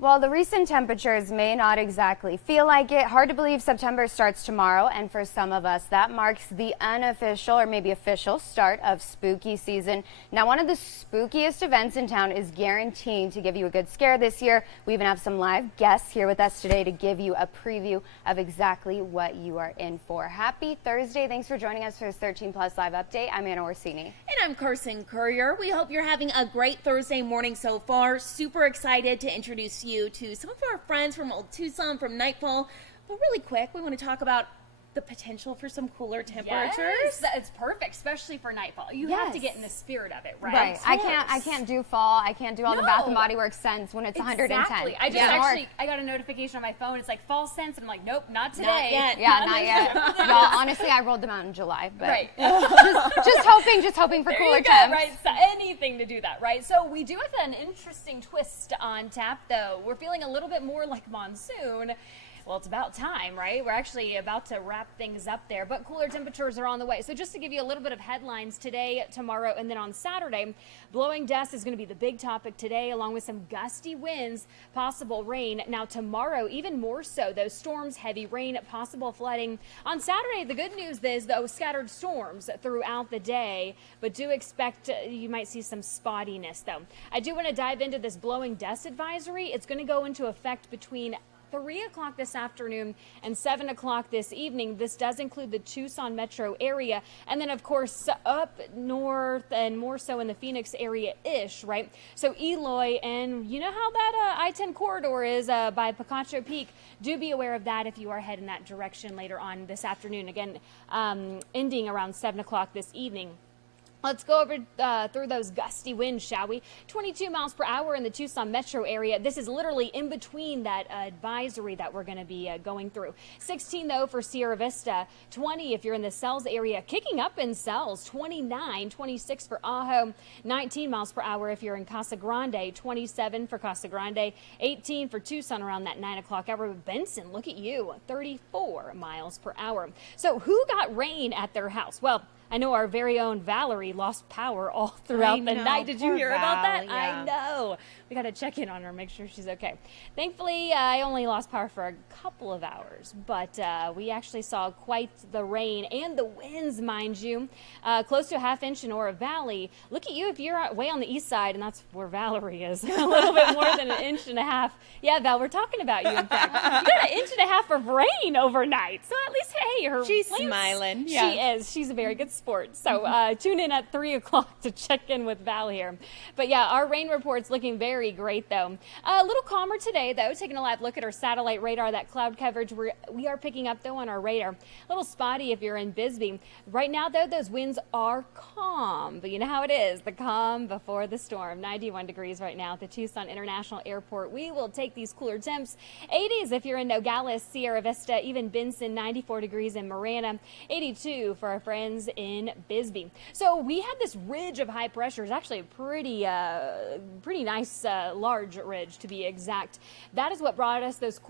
Well, the recent temperatures may not exactly feel like it. Hard to believe September starts tomorrow, and for some of us, that marks the unofficial or maybe official start of spooky season. Now, one of the spookiest events in town is guaranteeing to give you a good scare this year. We even have some live guests here with us today to give you a preview of exactly what you are in for. Happy Thursday. Thanks for joining us for this 13 Plus Live update. I'm Anna Orsini. And I'm Carson Courier. We hope you're having a great Thursday morning so far. Super excited to introduce you to some of our friends from Old Tucson, from Nightfall. But really quick, we want to talk about the potential for some cooler temperatures. Yes, it's perfect, especially for Nightfall. You have to get in the spirit of it, right? Right. I can't do fall. I can't do all the Bath and Body Works scents when it's 110. Exactly. I got a notification on my phone. It's like fall scents, and I'm like, nope, not today. Not yet. Yeah, not yet. Well, honestly, I rolled them out in July, but right. just hoping for cooler temps. Right? So anything to do that, right? So we do have an interesting twist on tap, though. We're feeling a little bit more like monsoon. Well, it's about time, right? We're actually about to wrap things up there, but cooler temperatures are on the way. So just to give you a little bit of headlines today, tomorrow, and then on Saturday, blowing dust is going to be the big topic today, along with some gusty winds, possible rain. Now tomorrow, even more so, those storms, heavy rain, possible flooding. On Saturday, the good news is, though, scattered storms throughout the day, but do expect you might see some spottiness, though. I do want to dive into this blowing dust advisory. It's going to go into effect between 3 o'clock this afternoon and 7 o'clock this evening. This does include the Tucson metro area, and then of course up north and more so in the Phoenix area-ish, right? So Eloy, and you know how that I-10 corridor is by Picacho Peak. Do be aware of that if you are heading that direction later on this afternoon. Again, ending around 7 o'clock this evening. Let's go over through those gusty winds, shall we? 22 miles per hour in the Tucson metro area. This is literally in between that advisory that we're going to be going through. 16, though, for Sierra Vista. 20 if you're in the Sells area. Kicking up in Sells. 29, 26 for Ajo. 19 miles per hour if you're in Casa Grande. 27 for Casa Grande. 18 for Tucson around that 9 o'clock hour. Benson, look at you. 34 miles per hour. So who got rain at their house? Well, I know our very own Valerie lost power all throughout the night. Did you hear about that? Yeah. I know. We got to check in on her, make sure she's okay. Thankfully, I only lost power for a couple of hours, but we actually saw quite the rain and the winds, mind you. Close to a half inch in Oro Valley. Look at you if you're way on the east side, and that's where Valerie is. A little bit more than an inch and a half. Yeah, Val, we're talking about you, in fact. You got an inch and a half of rain overnight, so at least, hey, she's smiling. She is. She's a very good sport. So tune in at 3 o'clock to check in with Val here. But yeah, our rain report's looking very great, though. A little calmer today, though. Taking a live look at our satellite radar, that cloud coverage we are picking up, though, on our radar. A little spotty if you're in Bisbee. Right now, though, those winds are calm. But you know how it is, the calm before the storm. 91 degrees right now at the Tucson International Airport. We will take these cooler temps. 80s if you're in Nogales, Sierra Vista, even Benson. 94 degrees in Marana. 82 for our friends in Bisbee. So we had this ridge of high pressure. It's actually a pretty nice large ridge, to be exact. That is what brought us those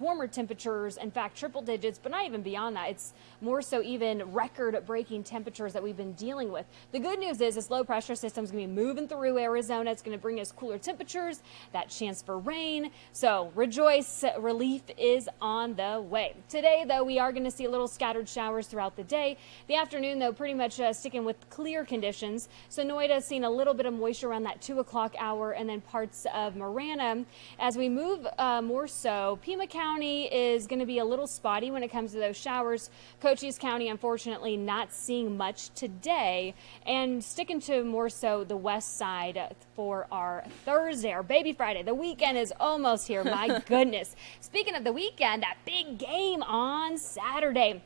warmer temperatures, in fact triple digits, but not even beyond that. It's more so even record-breaking temperatures that we've been dealing with. The good news is this low pressure system is going to be moving through Arizona. It's going to bring us cooler temperatures, that chance for rain. So rejoice, relief is on the way. Today, though, we are going to see a little scattered showers throughout the day. The afternoon, though, pretty much sticking with clear conditions. Sonoyta seeing a little bit of moisture around that 2 o'clock hour, and then parts of Marana. As we move more so, Pima County is going to be a little spotty when it comes to those showers. Cochise County, unfortunately, not seeing much today, and sticking to more so the west side for our Thursday, our baby Friday. The weekend is almost here. My goodness. Speaking of the weekend, that big game on Saturday,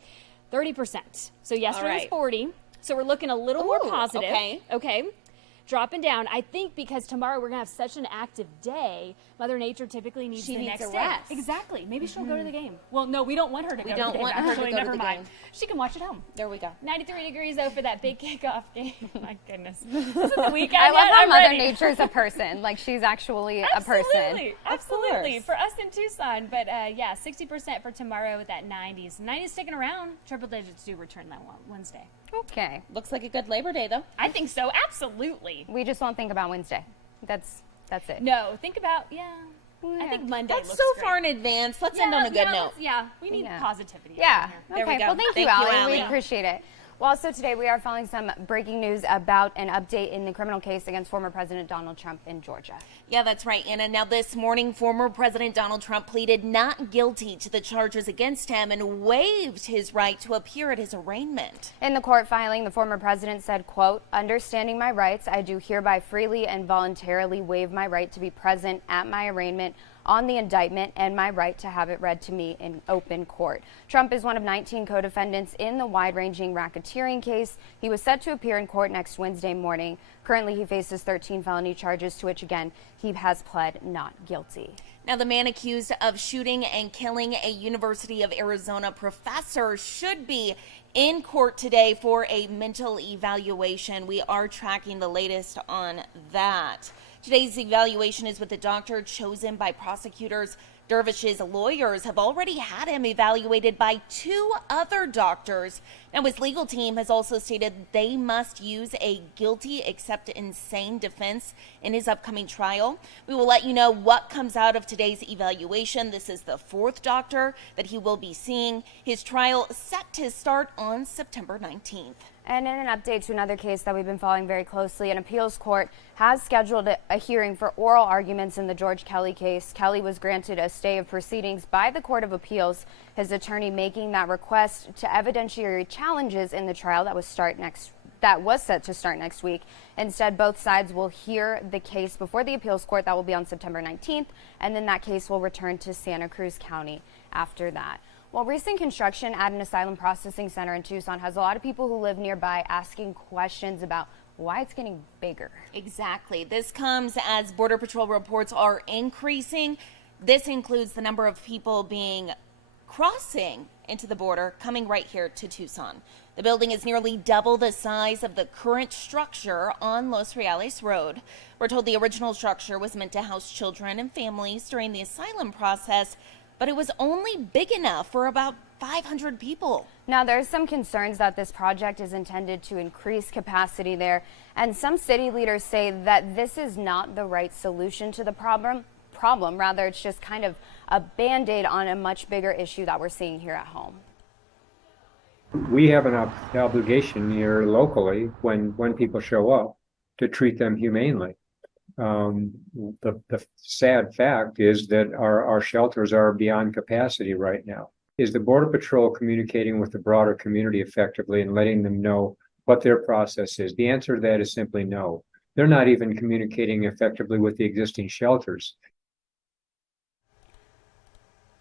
30%. So yesterday was 40. So we're looking a little more positive. Okay. Dropping down. I think because tomorrow we're going to have such an active day, Mother Nature typically needs the next day. Rest. Exactly. Maybe she'll go to the game. Well, no, we don't want her to go to the game. We don't want her to go to the game. She can watch at home. There we go. 93 degrees, though, for that big kickoff game. My goodness. This is the weekend. I love how I'm Mother ready. Nature's a person. Like, she's actually a person. Absolutely. For us in Tucson. But, yeah, 60% for tomorrow with that 90s. 90s sticking around. Triple digits do return that Wednesday. Okay. Looks like a good Labor Day, though. I think so. Absolutely. We just won't think about Wednesday. That's it. No, think about, I think Monday That's looks so great. far in advance. Let's end on a good note. We need Yeah. positivity. Yeah. around here. There we Okay. go. Well, thank you, Thank you, Allie. We Allie. appreciate it. Well, also today we are following some breaking news about an update in the criminal case against former President Donald Trump in Georgia. Yeah, that's right, Anna. Now, this morning, former President Donald Trump pleaded not guilty to the charges against him and waived his right to appear at his arraignment. In the court filing, the former president said, quote, "Understanding my rights, I do hereby freely and voluntarily waive my right to be present at my arraignment on the indictment and my right to have it read to me in open court." Trump is one of 19 co-defendants in the wide-ranging racketeering case. He was set to appear in court next Wednesday morning. Currently, he faces 13 felony charges, to which, again, he has pled not guilty. Now, the man accused of shooting and killing a University of Arizona professor should be in court today for a mental evaluation. We are tracking the latest on that. Today's evaluation is with the doctor chosen by prosecutors. Dervish's lawyers have already had him evaluated by 2 other doctors. Now, his legal team has also stated they must use a guilty except insane defense in his upcoming trial. We will let you know what comes out of today's evaluation. This is the 4th doctor that he will be seeing. His trial set to start on September 19th. And in an update to another case that we've been following very closely, an appeals court has scheduled a hearing for oral arguments in the George Kelly case. Kelly was granted a stay of proceedings by the Court of Appeals, his attorney making that request to evidentiary challenges in the trial that was set to start next week. Instead, both sides will hear the case before the appeals court. That will be on September 19th, and then that case will return to Santa Cruz County after that. Well, recent construction at an asylum processing center in Tucson has a lot of people who live nearby asking questions about why it's getting bigger. Exactly. This comes as Border Patrol reports are increasing. This includes the number of people crossing into the border coming right here to Tucson. The building is nearly double the size of the current structure on Los Reales Road. We're told the original structure was meant to house children and families during the asylum process, but it was only big enough for about 500 people. Now, there's some concerns that this project is intended to increase capacity there, and some city leaders say that this is not the right solution to the problem. Rather, it's just kind of a Band-Aid on a much bigger issue that we're seeing here at home. We have an obligation here locally when people show up to treat them humanely. The sad fact is that our shelters are beyond capacity right now. Is the Border Patrol communicating with the broader community effectively and letting them know what their process is? The answer to that is simply no. They're not even communicating effectively with the existing shelters.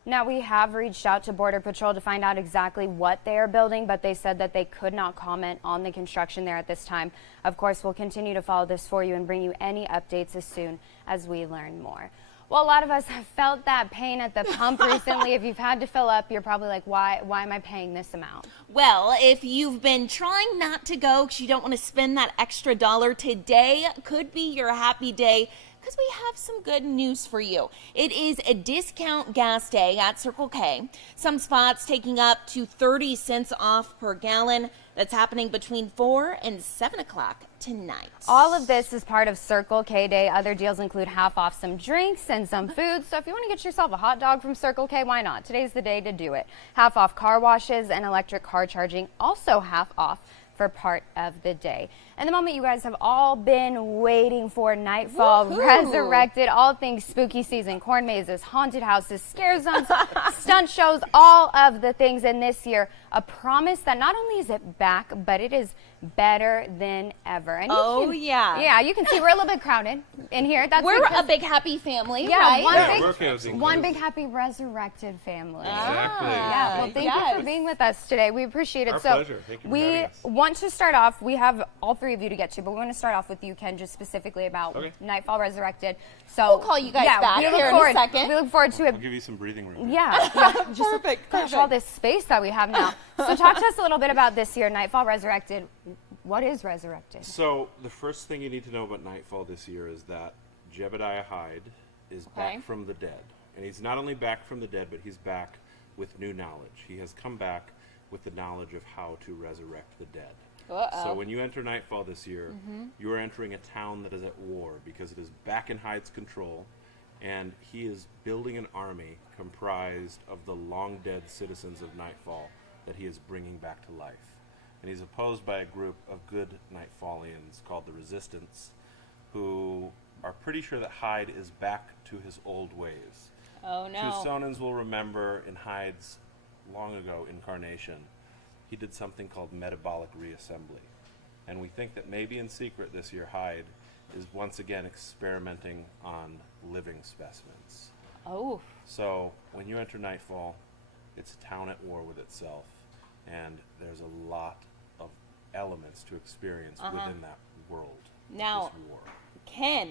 Now, we have reached out to Border Patrol to find out exactly what they are building, but they said that they could not comment on the construction there at this time. Of course, we'll continue to follow this for you and bring you any updates as soon as we learn more. Well, a lot of us have felt that pain at the pump recently. If you've had to fill up, you're probably like, why am I paying this amount? Well, if you've been trying not to go because you don't want to spend that extra dollar, today could be your happy day, because we have some good news for you. It is a discount gas day at Circle K. Some spots taking up to 30 cents off per gallon. That's happening between 4 and 7 o'clock tonight. All of this is part of Circle K Day. Other deals include half off some drinks and some food. So if you want to get yourself a hot dog from Circle K, why not? Today's the day to do it. Half off car washes and electric car charging, also half off for part of the day. And the moment you guys have all been waiting for, Nightfall Resurrected, all things spooky season, corn mazes, haunted houses, scare zones, stunt shows, all of the things. And this year, a promise that not only is it back, but it is better than ever. And yeah, you can see we're a little bit crowded in here. We're a big happy family, yeah, right? One big happy resurrected family. Exactly. Yeah, well, thank you for being with us today. We appreciate it. Our pleasure. Thank you for having us. Want to start off, we have all three of you to get to, but we want to start off with you, Ken, just specifically about Nightfall Resurrected. So we'll call you guys back here in a second. We look forward to it. We'll give you some breathing room. Yeah. Just Perfect. all this space that we have now. So talk to us a little bit about this year, Nightfall Resurrected. What is Resurrected? So the first thing you need to know about Nightfall this year is that Jebediah Hyde is back from the dead. And he's not only back from the dead, but he's back with new knowledge. He has come back with the knowledge of how to resurrect the dead. So when you enter Nightfall this year, you are entering a town that is at war because it is back in Hyde's control, And he is building an army comprised of the long-dead citizens of Nightfall that he is bringing back to life. And he's opposed by a group of good Nightfallians called the Resistance, who are pretty sure that Hyde is back to his old ways. Oh, no. Tucsonans will remember in Hyde's long ago incarnation, he did something called metabolic reassembly. And we think that maybe in secret this year, Hyde is once again experimenting on living specimens. Oh. So when you enter Nightfall, it's a town at war with itself, and there's a lot of elements to experience within that world. Now, this war. Ken,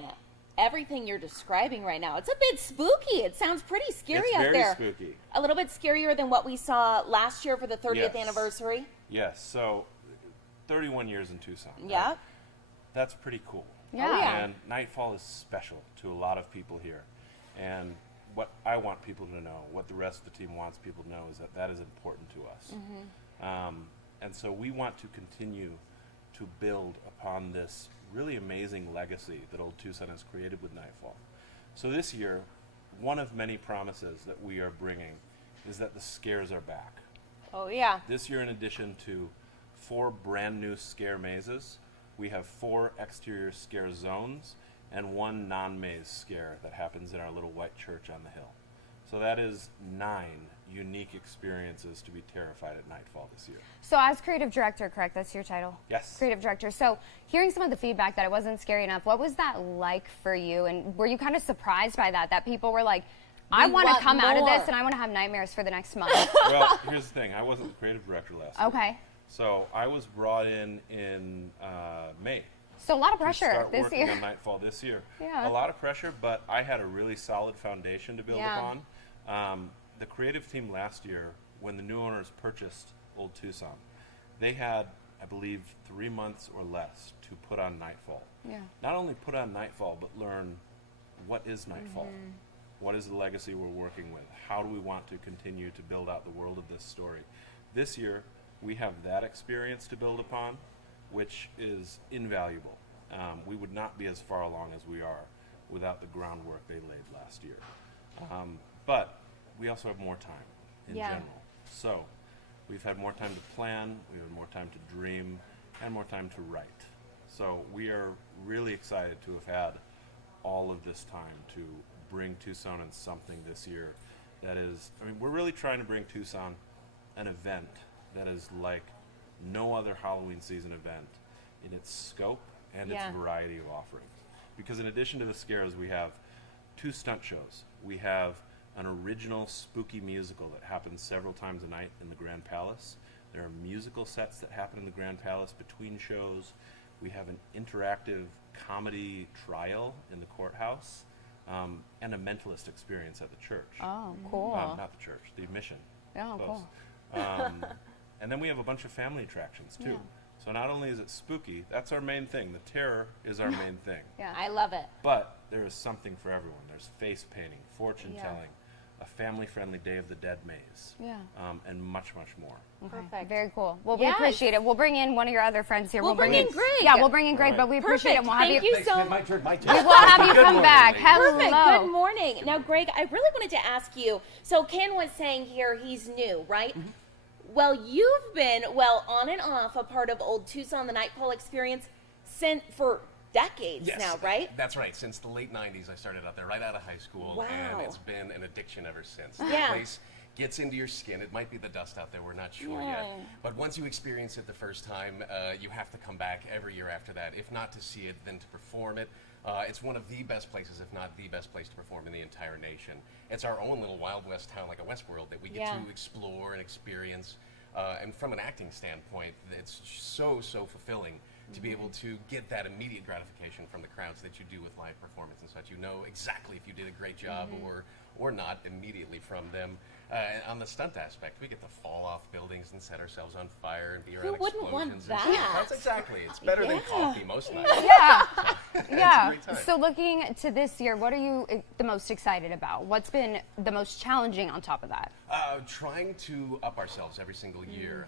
everything you're describing right now, it's a bit spooky. It sounds pretty scary It's out very there. spooky. A little bit scarier than what we saw last year for the 30th Yes. anniversary. Yes, so 31 years in Tucson. right? Yeah. That's pretty cool. Yeah. Oh, yeah. And Nightfall is special to a lot of people here. And what I want people to know, what the rest of the team wants people to know, is that that is important to us. And so we want to continue to build upon this really amazing legacy that Old Tucson has created with Nightfall. So this year, one of many promises that we are bringing is that the scares are back. Oh, yeah. This year, in addition to 4 brand new scare mazes, we have 4 exterior scare zones and 1 non-maze scare that happens in our little white church on the hill. So that is 9 unique experiences to be terrified at Nightfall this year. So as creative director, correct? That's your title? Yes. Creative director. So hearing some of the feedback that it wasn't scary enough, what was that like for you? And were you kind of surprised by that people were like, I want to want come out of more. this and I want to have nightmares for the next month? Well, here's the thing. I wasn't the creative director last year. Okay. So I was brought in May. So a lot of To pressure start this working year. on Nightfall this year. Yeah. A lot of pressure, but I had a really solid foundation to build Yeah. upon. The creative team last year, when the new owners purchased Old Tucson, they had, I believe, 3 months or less to put on Nightfall. Yeah. Not only put on Nightfall, but learn what is Nightfall? What is the legacy we're working with? How do we want to continue to build out the world of this story? This year, we have that experience to build upon, which is invaluable. We would not be as far along as we are without the groundwork they laid last year. But we also have more time in Yeah. general. So we've had more time to plan, we've had more time to dream, and more time to write. So we are really excited to have had all of this time to bring Tucson in something this year that is, we're really trying to bring Tucson an event that is like no other Halloween season event in its scope and Yeah. its variety of offerings. Because in addition to the scares, we have 2 stunt shows. We have an original spooky musical that happens several times a night in the Grand Palace. There are musical sets that happen in the Grand Palace between shows. We have an interactive comedy trial in the courthouse, and a mentalist experience at the church. Oh, cool. Not the church, the mission. Oh, Close. cool. And then we have a bunch of family attractions too. Yeah. So not only is it spooky, that's our main thing. The terror is our main thing. Yeah. I love it. But there is something for everyone. There's face painting, fortune Yeah. telling, a family-friendly Day of the Dead maze, Yeah. and much, much more. Okay. Perfect. Very cool. Well, Yes. we appreciate it. We'll bring in one of your other friends here. We'll bring in Greg. Yeah, we'll bring in Greg, All but right. we appreciate it. Perfect. We'll have Thank you. you so My turn, my turn. We will have you Good come morning, back. ladies. Hello. Perfect. Good morning. Now, Greg, I really wanted to ask you. So, Ken was saying here he's new, right? Well, you've been on and off a part of Old Tucson, the Nightfall experience, for decades Yes, now, right? That's right. Since the late 90s, I started out there right out of high school, Wow. and it's been an addiction ever since. Yeah. The place gets into your skin. It might be the dust out there. We're not sure yet. Yeah. But once you experience it the first time, you have to come back every year after that. If not to see it, then to perform it. It's one of the best places, if not the best place to perform in the entire nation. It's our own little Wild West town, like a Westworld, that we get Yeah. to explore and experience. And from an acting standpoint, it's so fulfilling to be able to get that immediate gratification from the crowds that you do with live performance and such. You know exactly if you did a great job or not immediately from them. On the stunt aspect, we get to fall off buildings and set ourselves on fire and be around Who wouldn't want explosions. that? That's exactly. It's better than coffee most nights. Yeah. Yeah. It's a great time. So looking to this year, what are you the most excited about? What's been the most challenging on top of that? Trying to up ourselves every single year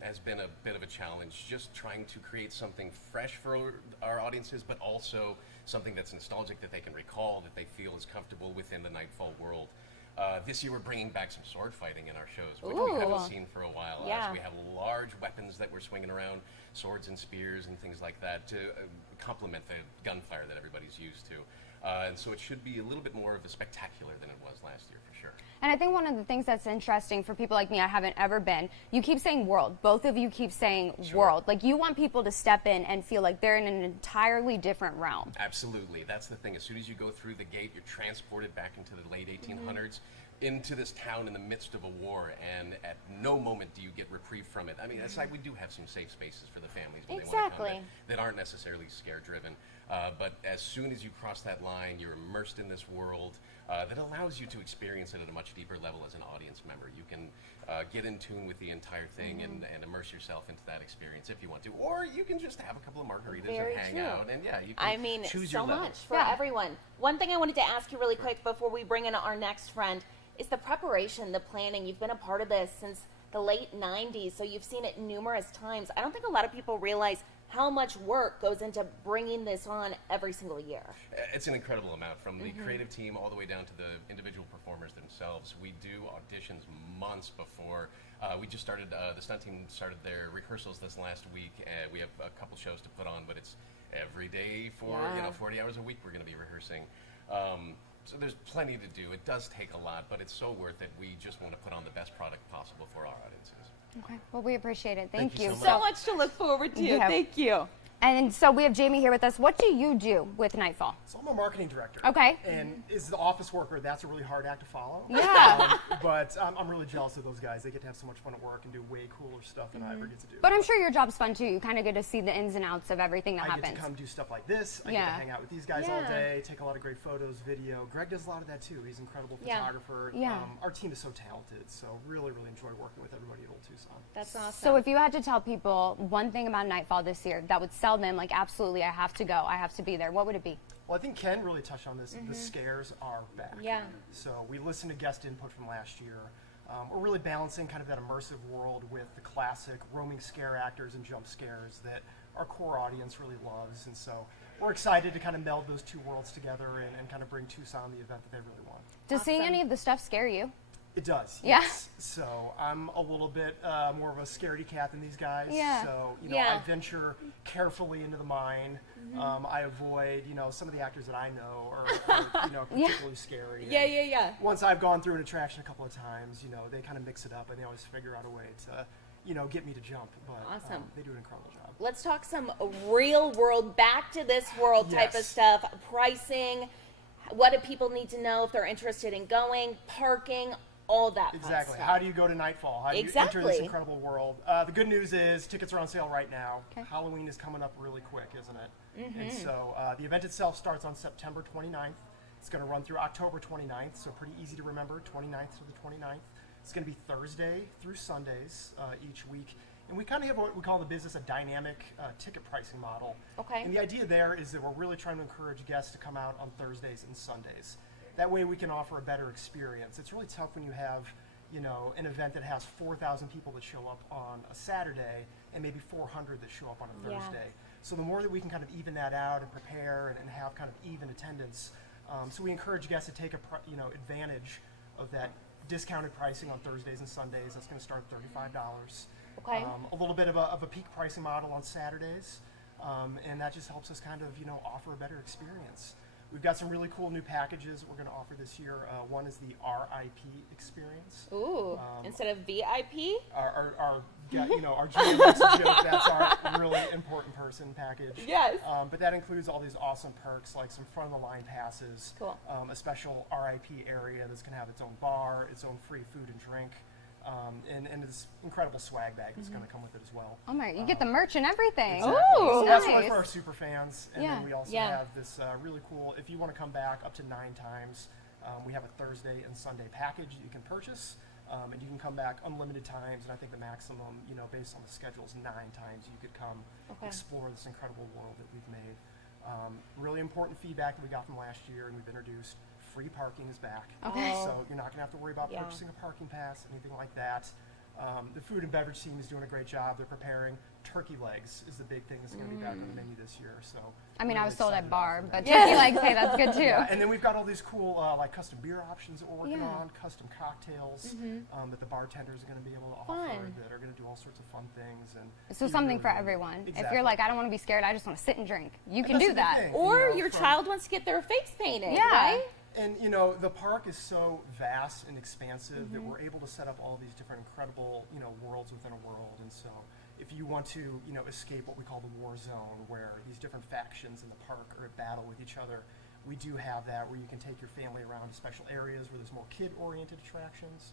has been a bit of a challenge. Just trying to create something fresh for our audiences, but also something that's nostalgic that they can recall, that they feel is comfortable within the Nightfall world. This year we're bringing back some sword fighting in our shows, which we haven't seen for a while. Yeah. So we have large weapons that we're swinging around, swords and spears and things like that to complement the gunfire that everybody's used to. And so it should be a little bit more of a spectacular than it was last year, for sure. And I think one of the things that's interesting for people like me, I haven't ever been, you keep saying world. Both of you keep saying world. Like, you want people to step in and feel like they're in an entirely different realm. Absolutely. That's the thing. As soon as you go through the gate, you're transported back into the late 1800s, into this town in the midst of a war, and at no moment do you get reprieve from it. I mean, aside, we do have some safe spaces for the families when they want to come that aren't necessarily scare-driven. But as soon as you cross that line, you're immersed in this world that allows you to experience it at a much deeper level as an audience member. You can get in tune with the entire thing and immerse yourself into that experience if you want to. Or you can just have a couple of margaritas and hang out. And yeah, you can choose your level. Much for everyone. One thing I wanted to ask you really quick before we bring in our next friend is the preparation, the planning. You've been a part of this since the late 90s, so you've seen it numerous times. I don't think a lot of people realize how much work goes into bringing this on every single year. It's an incredible amount, from the creative team all the way down to the individual performers themselves. We do auditions months before. We just started, the stunt team started their rehearsals this last week. We have a couple shows to put on, but it's every day for 40 hours a week we're going to be rehearsing. So there's plenty to do. It does take a lot, but it's so worth it. We just want to put on the best product possible for our audiences. Okay. Well, we appreciate it. Thank you you. So much to look forward to. Yeah. Thank you. And so we have Jamie here with us. What do you do with Nightfall? So I'm a marketing director. Okay. And as the office worker, that's a really hard act to follow. Yeah. But I'm really jealous of those guys. They get to have so much fun at work and do way cooler stuff than I ever get to do. But I'm sure your job's fun too. You kind of get to see the ins and outs of everything that I happens. get to come do stuff like this. I get to hang out with these guys all day, take a lot of great photos, video. Greg does a lot of that too. He's an incredible photographer. Yeah. Our team is so talented. So really, really enjoy working with everybody at Old Tucson. That's awesome. So if you had to tell people one thing about Nightfall this year that would sell them, like, absolutely, I have to go, I have to be there, what would it be? Well, I think Ken really touched on this. The scares are back. Yeah. So we listened to guest input from last year. We're really balancing kind of that immersive world with the classic roaming scare actors and jump scares that our core audience really loves. And so we're excited to kind of meld those two worlds together and kind of bring Tucson the event that they really want. Does seeing any of the stuff scare you? It does. Yeah. Yes. So I'm a little bit more of a scaredy cat than these guys. Yeah. So, I venture carefully into the mine. I avoid, some of the actors that I know are particularly scary. Yeah. Once I've gone through an attraction a couple of times, they kind of mix it up and they always figure out a way to, get me to jump. But Awesome. They do an incredible job. Let's talk some real world, back to this world type of stuff. Pricing. What do people need to know if they're interested in going? Parking. All that fun Exactly. stuff. How do you go to Nightfall? How do you enter this incredible world? The good news is tickets are on sale right now. Okay. Halloween is coming up really quick, isn't it? And so the event itself starts on September 29th. It's going to run through October 29th, so pretty easy to remember, 29th to the 29th. It's going to be Thursday through Sundays each week. And we kind of have what we call in the business a dynamic ticket pricing model. Okay. And the idea there is that we're really trying to encourage guests to come out on Thursdays and Sundays. That way we can offer a better experience. It's really tough when you have, an event that has 4,000 people that show up on a Saturday and maybe 400 that show up on a Thursday. So the more that we can kind of even that out and prepare and have kind of even attendance, so we encourage guests to take advantage of that discounted pricing on Thursdays and Sundays. That's going to start at $35. Okay. A little bit of a peak pricing model on Saturdays, and that just helps us kind of offer a better experience. We've got some really cool new packages that we're going to offer this year. One is the RIP experience. Ooh, instead of VIP? Our GM likes to joke that's our really important person package. Yes. But that includes all these awesome perks like some front of the line passes, Cool. A special RIP area that's going to have its own bar, its own free food and drink. And this incredible swag bag that's going to come with it as well. Oh my, you get the merch and everything. Exactly. Ooh, So that's nice. really for our super fans. And then we also Yeah. have this really cool, if you want to come back up to 9 times, we have a Thursday and Sunday package that you can purchase. And you can come back unlimited times. And I think the maximum, based on the schedule is 9 times you could come explore this incredible world that we've made. Really important feedback that we got from last year, and we've introduced free parking is back. Okay. So you're not going to have to worry about Yeah. purchasing a parking pass, anything like that. The food and beverage team is doing a great job. They're preparing turkey legs is the big thing that's going to be back on the menu this year. So I mean, I was sold at excited bar, about but that. turkey legs, hey, that's good too. Yeah, and then we've got all these cool like custom beer options that we're working Yeah. on, custom cocktails that the bartenders are going to be able to offer Fun. that are going to do all sorts of fun things. And So be something really, for really- everyone. If Exactly. you're like, I don't want to be scared, I just want to sit and drink. You And can that's do the big that. thing, Or you know, your from- child wants to get their face painted, Yeah. right? And you know, the park is so vast and expansive that we're able to set up all these different incredible, you know, worlds within a world. And so if you want to, you know, escape what we call the war zone, where these different factions in the park are at battle with each other, we do have that where you can take your family around to special areas where there's more kid-oriented attractions.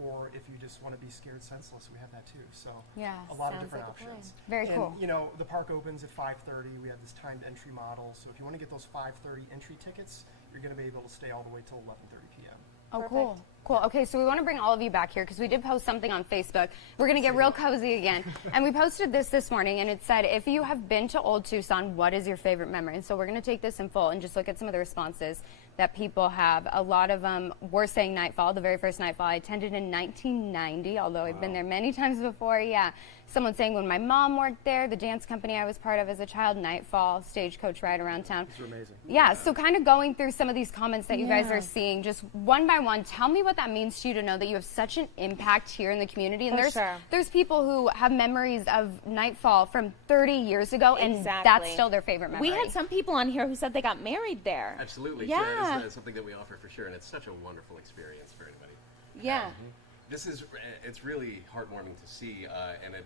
Or if you just want to be scared senseless, we have that too. So Yeah, a lot of sounds different like a plan. options. Very And, cool. you know, the park opens at 5:30. We have this timed entry model. So if you want to get those 5:30 entry tickets, you're going to be able to stay all the way till 11:30 p.m. Oh, Perfect. cool. Cool. Okay, so we want to bring all of you back here because we did post something on Facebook. We're going to get real cozy again. And we posted this morning, and it said, if you have been to Old Tucson, what is your favorite memory? And so we're going to take this in full and just look at some of the responses that people have. A lot of them were saying Nightfall, the very first Nightfall. I attended in 1990, although I've been there many times before. Yeah. Someone saying when my mom worked there, the dance company I was part of as a child, Nightfall, stagecoach ride around town. These are amazing. Yeah, so kind of going through some of these comments that you guys are seeing, just one by one, tell me what that means to you to know that you have such an impact here in the community. And For there's people who have memories of Nightfall from 30 years ago, and that's Exactly. still their favorite memory. We had some people on here who said they got married there. Absolutely. Yeah. It's something that we offer for sure, and it's such a wonderful experience for anybody. Yeah. It's really heartwarming to see, and it,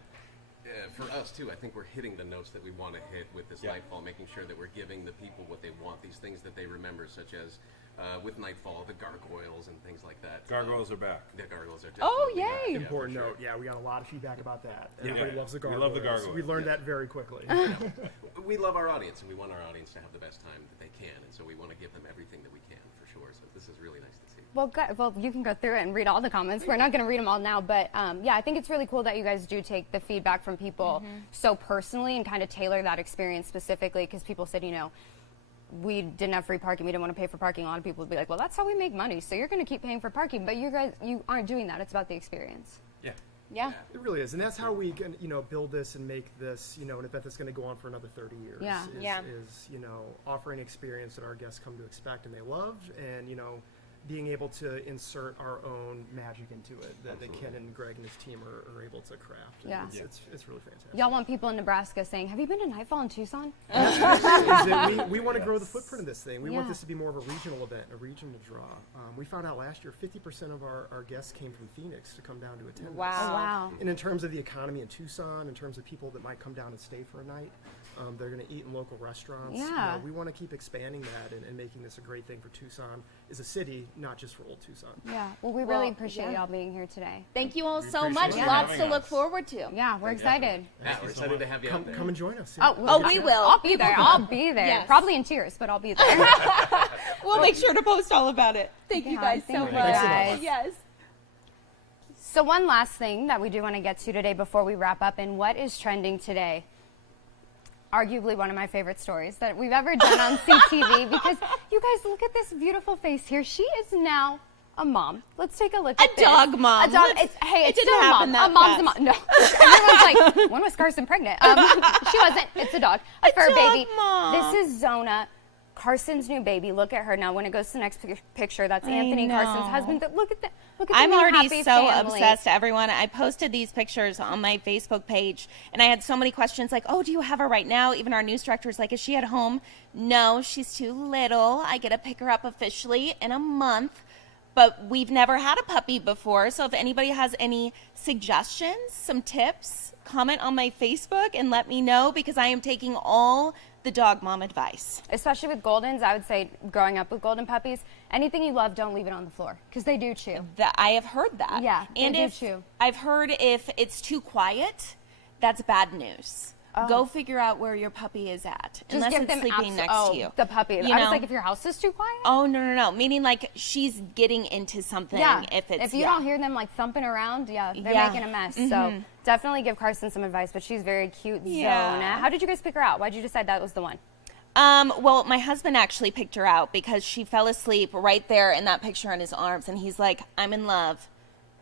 for us too, I think we're hitting the notes that we want to hit with this Nightfall, making sure that we're giving the people what they want, these things that they remember, such as with Nightfall, the gargoyles and things like that. Gargoyles are back. The gargoyles are Oh, definitely back, yay. yeah, for Important sure. note. Yeah, we got a lot of feedback about that. Yeah. Everybody loves the We gargoyles. love the gargoyles. We learned that very quickly. We love our audience, and we want our audience to have the best time that they can, and so we want to give them everything that we can, for sure. So this is really nice to see. Well, good. Well, you can go through it and read all the comments. We're not going to read them all now, but yeah, I think it's really cool that you guys do take the feedback from people so personally and kind of tailor that experience specifically, because people said, you know, we didn't have free parking. We didn't want to pay for parking. A lot of people would be like, well, that's how we make money. So you're going to keep paying for parking. But you guys, you aren't doing that. It's about the experience. Yeah. Yeah. It really is, and that's how we can, you know, build this and make this, you know, an event that's going to go on for another 30 years. Yeah. Is, you know, offering an experience that our guests come to expect and they love, and you know, being able to insert our own magic into it that Ken and Greg and his team are able to craft. And Yeah. It's really fantastic. Y'all want people in Nebraska saying, have you been to Nightfall in Tucson? Is that we want to grow the footprint of this thing. We want Yeah. this to be more of a regional event, a regional draw. We found out last year 50% of our guests came from Phoenix to come down to attend. Wow. This. Oh, wow. And in terms of the economy in Tucson, in terms of people that might come down and stay for a night, they're going to eat in local restaurants. You Yeah. know, we want to keep expanding that and making this a great thing for Tucson as a city, not just for Old Tucson. Yeah. Well, we Well, really appreciate yeah. y'all being here today. Thank you all We so appreciate much. you Lots having to look us. forward to. Yeah, we're excited. Yeah, we're excited to have you out there. Come and join us. Oh, Oh, we will. I'll be there. I'll be there. Yes. Probably in tears, but I'll be there. We'll make sure to post all about it. Thank you Yeah, guys so thank much. you guys. Yes. So one last thing that we do want to get to today before we wrap up, and what is trending today? Arguably one of my favorite stories that we've ever done on CTV, because you guys look at this beautiful face here. She is now a mom. Let's take a look at this. dog mom. A dog. Let's- Hey, it it's didn't still a happen mom. that A mom's a fast. mom. No. Everyone's like, when was Carson pregnant? She wasn't. It's a dog. A fur dog baby. mom. This is Zona, Carson's new baby. Look at her now. When it goes to the next picture, that's Anthony, Carson's husband. Look at the I'm new already happy so family. obsessed, everyone. I posted these pictures on my Facebook page, and I had so many questions like, oh, do you have her right now? Even our news director's like, is she at home? No, she's too little. I get to pick her up officially in a month. But we've never had a puppy before, so if anybody has any suggestions, some tips, comment on my Facebook and let me know, because I am taking all the dog mom advice. Especially with Goldens, I would say growing up with Golden puppies, anything you love, don't leave it on the floor because they do chew. I have heard that. Yeah, they and do if too. I've heard if it's too quiet, that's bad news. Go figure out where your puppy is at, Just unless give it's them sleeping next to you. the puppy. You I was know? like, if your house is too quiet. Oh no! Meaning like she's getting into something. Yeah, If you don't hear them like thumping around, they're Yeah. making a mess. So definitely give Carson some advice. But she's very cute, Yeah. Zona. How did you guys pick her out? Why did you decide that was the one? Well, my husband actually picked her out because she fell asleep right there in that picture in his arms, and he's like, "I'm in love.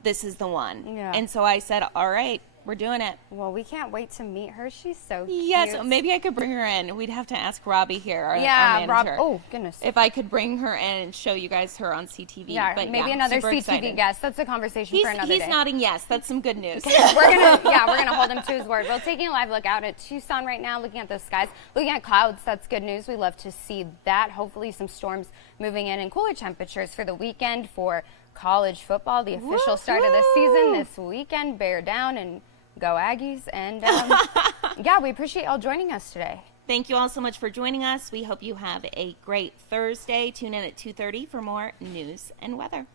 This is the one." Yeah. And so I said, "All right, we're doing it." Well, we can't wait to meet her. She's so cute. Yes, maybe I could bring her in. We'd have to ask Robbie here, our Yeah, Rob. manager. Oh, goodness. If I could bring her in and show you guys her on CTV. Yeah, but maybe another super CTV excited. guest. That's a conversation for another He's day. nodding yes. That's some good news. we're gonna hold him to his word. Well, taking a live look out at Tucson right now, looking at the skies, looking at clouds. That's good news. We love to see that. Hopefully, some storms moving in and cooler temperatures for the weekend for college football. The official start of the season this weekend. Bear down and go Aggies. And yeah, we appreciate y'all joining us today. Thank you all so much for joining us. We hope you have a great Thursday. Tune in at 2:30 for more news and weather.